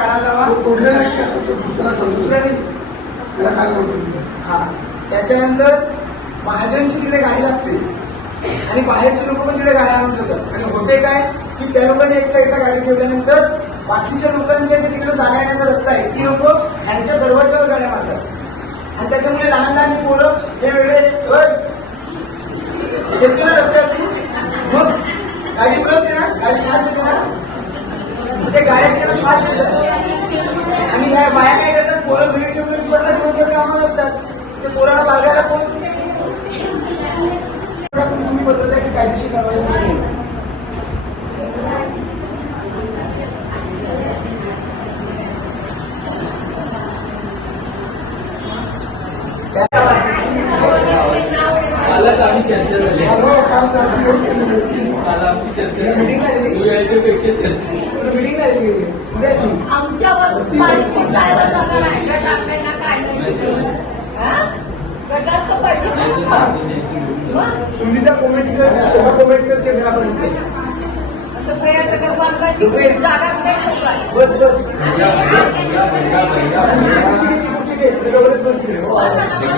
काढायला लावा तो तोडलेला आहे की? आता तो दुसरा चालू दुसऱ्या आहे? नाही. त्याला काय बोलतो? हा. त्याच्यानंतर महाजनची तिकडे गाडी लागते. आणि बाहेरचे लोक पण तिकडे गाड्या आणून ठेवतात. आणि होते काय? की त्या लोकांनी एक साईडला गाडी ठेवल्यानंतर बाकीच्या लोकांच्या जे तिकडे जाण्या येण्याचा रस्ता आहे ती लोक ह्यांच्या दरवाज्यावर गाड्या मारतात. आणि त्याच्यामुळे लहान लहान पोरं हे वेगळे "ओय, येतो ना रस्त्यावरती मग गाडी पळते ना? गाडी ना? मग ते गाड्या आणि ह्या बाया काय करतात पोरं घरी ठेवून स्वतः दिवसभर कामाला असतात. ते पोराला लागायला कोण? तुम्ही बदलत की कायदेशीर कारवाई नाही कालच आम्ही चर्चा झाली काल आमची चर्चा झाली तू यायच्यापेक्षा चर्चा. आमच्यावर हा? सुनीता कोमेटकर शोभा कोमेटकरच्या घरापर्यंत. बस बस बस. हो.